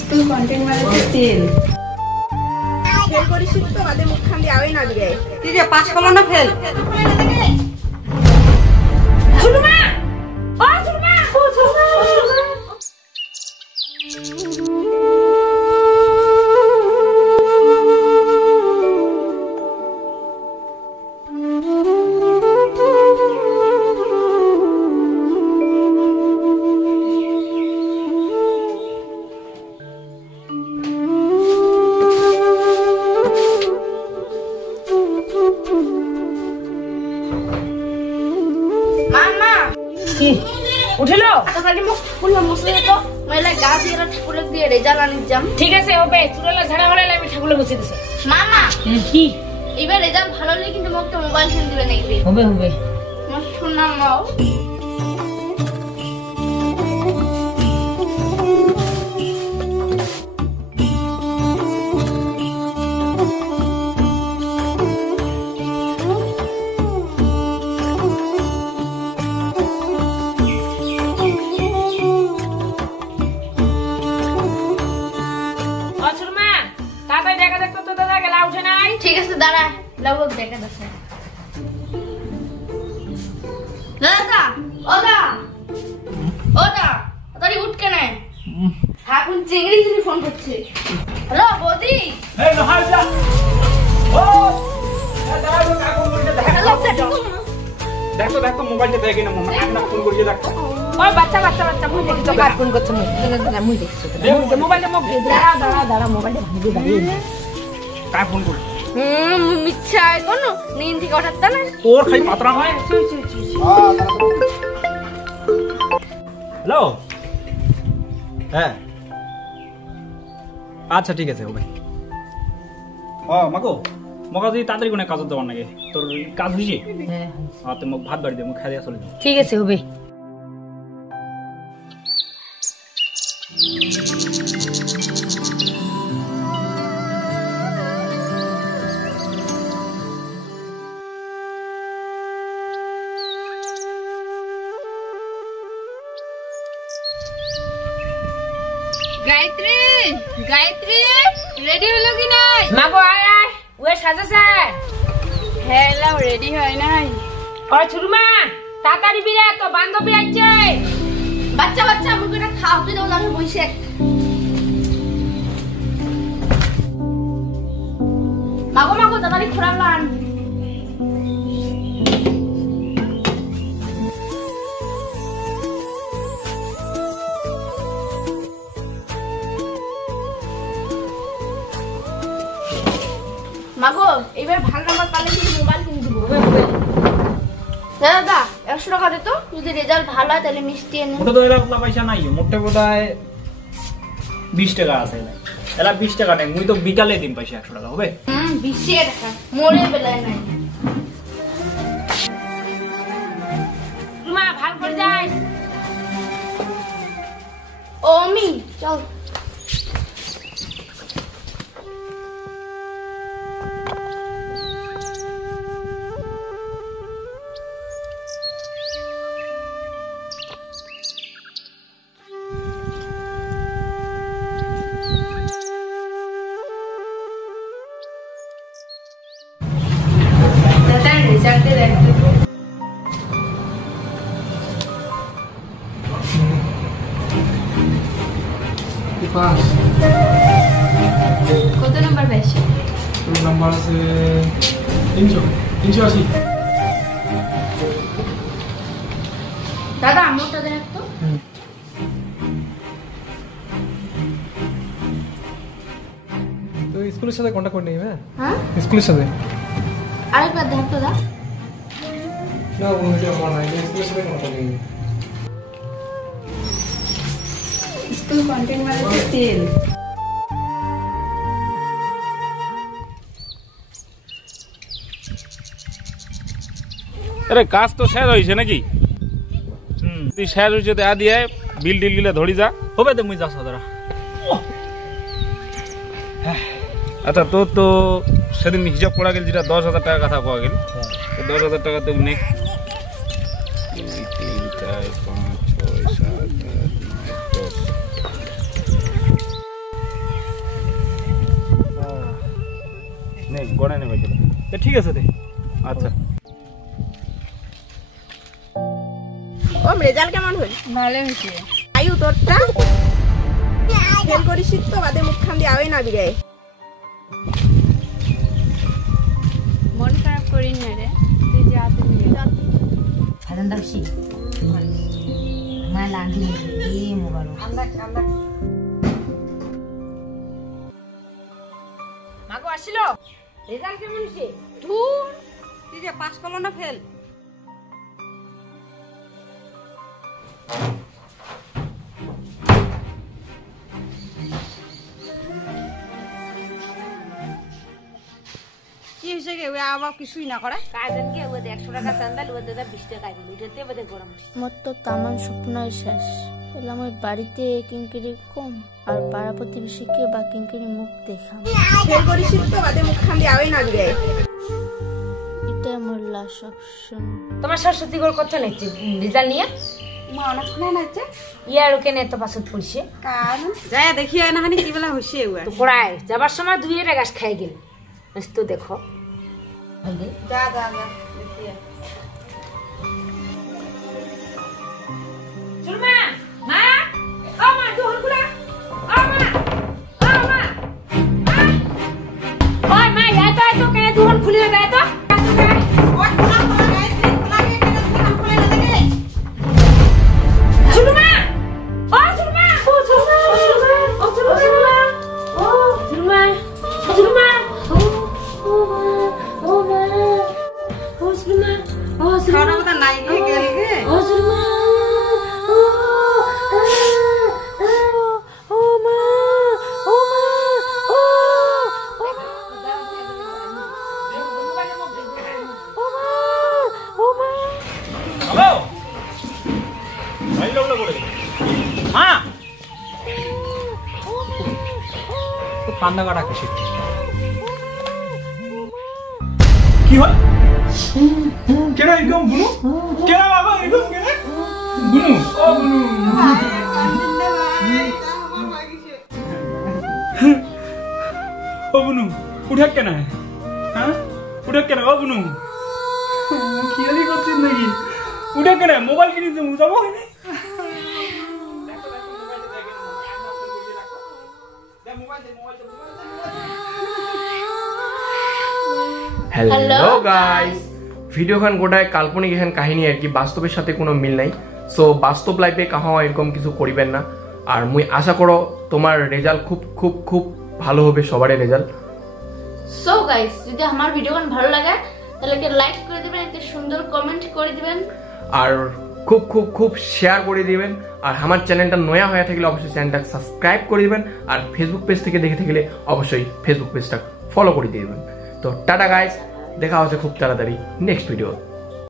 School content মানে তেল fail করিস তো বাদে মুখখান দিয়ে আওই না দিবে তুই যে পাস কমন না ফেল শুনুমা ও শুনুমা ও শুনুমা উঠিলো তাড়াতাড়ি মুখ ফুললা মুছে তো মেলা গা দিয়ে ঠাকুর দিয়ে রেজাল্ট আনি যাম ঠিক আছে হবে চুরলা ঝাড়া হলে আমি ঠাকুর বসে দিছি মামা কি এবার রেজাল্ট ভালো হলে কিন্তু মুখটা মোবাইল কিনে দিবে নাকি হবে হবে আমার শোনা মাও ঠিক আছে দাঁড়া লাউক দেখা যাচ্ছে দাদা ওদা তাড়াতাড়ি উঠ কেন এখন চিংড়ি দিদি ফোন করছে হ্যালো বৌদি এই নহাই যা ও দাঁড়া কাকু বলতে হ্যালো দেখো দেখো মোবাইলটা দেখে না মামা কাকু ফোন করিয়ে দেখো ওই বাচ্চা মুই দেখি কাট ফোন করছ মুই দেখছি মোবাইলটা মুখ দিয়ে দাঁড়া মোবাইলটা ভাঙি দাঁড়িয়ে কাক ফোন করে মিথ্যা কোন নিন থেকে ওঠাতে না তোর খাই পাতরা হয় হ্যালো হ্যাঁ আচ্ছা ঠিক আছে ভাই মাগো মগা যদি তাড়াতাড়ি কোনো কাজ দেওয়ার নাকি তোর কাজ হয়েছে হ্যাঁ তো মোক ভাত বাড়ি দে মোক খাই দিয়া চলে যাও ঠিক আছে হবে গায়ত্রী রেডি হলো কি নাই মাগো আয় ওয়ে সাজাছে হ্যাঁ লাও রেডি হয় নাই ওই ছুরমা তাড়াতাড়ি বিরে তো বান্ধবী আছে বাচ্চা আমাকে এটা খাওয়াতে দাও আমি বসে মাগো তাড়াতাড়ি খোরালান মাগো এবার ভালো নাম্বার পালে কিন্তু মোবাইল কিনে দিব দাদা 100 টাকা দে তো যদি রেজাল্ট ভালো হয় তাহলে মিষ্টি এনে ওটা তো এলা পয়সা নাই মোটে বোধহয় 20 টাকা আছে এলা 20 টাকা নাই মুই তো বিকালে দিন পয়সা 100 টাকা হবে 20 টাকা মোরে বেলায় নাই মা ভালো করে যাই ও মি চল কত নাম্বার পাইছো নাম্বার আছে 380 দাদা আমারটা দেখ তো তো স্কুলের সাথে কন্টাক্ট করে নিই হ্যাঁ স্কুলের সাথে আরেকবার দেখ তো দা না ওটা আমার নাই স্কুলের সাথে কন্টাক্ট করে নিই স্কুল কন্টেন্ট মানে তেল আরে কাজ তো শেষ হয়েছে নাকি তুই শেষ হয়েছে দেয়া দিয়ে বিল টিল গিলে ধরি যা হবে তো মুই যাস ধরা আচ্ছা তোর তো সেদিন হিসাব করা গেল যেটা 10,000 টাকা কথা পাওয়া গেল 10,000 টাকা তো নে 2 3 4 5 6 7 8 9 10 গড়ে নেমেছিল। ঠিক আছে দে। আচ্ছা ও রেজাল্ট কেমন হল? ভালো হয়েছে। আয়ু তোরটা ফেল করিস তো বাদে মুখখান দিয়ে আওয়াই না বিরে। মন খারাপ করিস না রে, তুই যে হাতে নিয়ে সাধারণ দাবছি আমার লাঙ্গি এই মোবাইল মাগো আসিল রেজাল্ট কেমন হইছে? তুই যে পাস করলো না ফেল? কি হয়েছে গে? ওই আবার কিছুই না করে। কাজনকে ও 100 টাকা চান্দাল ও দাদা 20 টাকা দিল, এটাতে বদে গরম। মোর তো তামান স্বপ্নই শেষ। এলাম ওই বাড়িতে কিঙ্কিরি কম আর পাড়া প্রতিবেশীকে বা কিঙ্কিরি মুখ দেখাম। ফেল করিস তো বাদে মুখখান দিয়ে আওয়াই না বিরে। এটা আমার লাশ অপশন। তোমার সরস্বতী গোল করতে নাইছে রেজাল্ট নিয়ে মা অনেক শুনে নাচছে ইয়ার ওকে নে তো পাছত পড়ছে কারণ যাই দেখি না হানি কি বেলা হয়েছে। তো পড়ায় যাবার সময় দুইয়ের গাছ খাই গেল। তো দেখো যা যা যা দেখি সুরমা মা ও মা দুহর গুলা ও মা ওই মা আয় তো কে দুহর খুলে গায় তো সুরমা ও সুরমা ও সুরমা ও সুরমা ও সুরমা সুরমা ও মা ও সুরমা ও সুরমা খাওয়া কথা নাই গিয়ে গেল গে। ও সুরমা ও মা ও মা ও হ্যালো ভাই লোক বলে মা তো কান্না কাটা কিছু কি হয়? কেন একদম বুনু? কেন বাবা একদম কেন বুনু? ও বুনু ও বুনু উঠে কেন? হ্যাঁ উঠে কেন? ও বুনু খেয়ালি করছিস নাকি? উঠে কেন? মোবাইল কিনেছে যাবো হয়নি? হ্যালো গাইস, ভিডিওখান গোটায় কাল্পনিক এখান কাহিনী আর কি, বাস্তবের সাথে কোনো মিল নাই। সো বাস্তব লাইফে কাহা এরকম কিছু করিবেন না। আর মুই আশা করো তোমার রেজাল্ট খুব খুব খুব ভালো হবে, সবারই রেজাল্ট। সো গাইস, যদি আমার ভিডিওটা ভালো লাগে তাহলে লাইক করে দিবেন, একটা সুন্দর কমেন্ট করে দিবেন আর খুব খুব খুব শেয়ার করে দিবেন। আর আমার চ্যানেলটা নয়া হয়ে থাকলে অবশ্যই চ্যানেলটা সাবস্ক্রাইব করে দিবেন। আর ফেসবুক পেজ থেকে দেখে থাকলে অবশ্যই ফেসবুক পেজটা ফলো করে দিবেন। তো টাটা গাইস, দেখা হচ্ছে খুব তাড়াতাড়ি নেক্সট ভিডিও।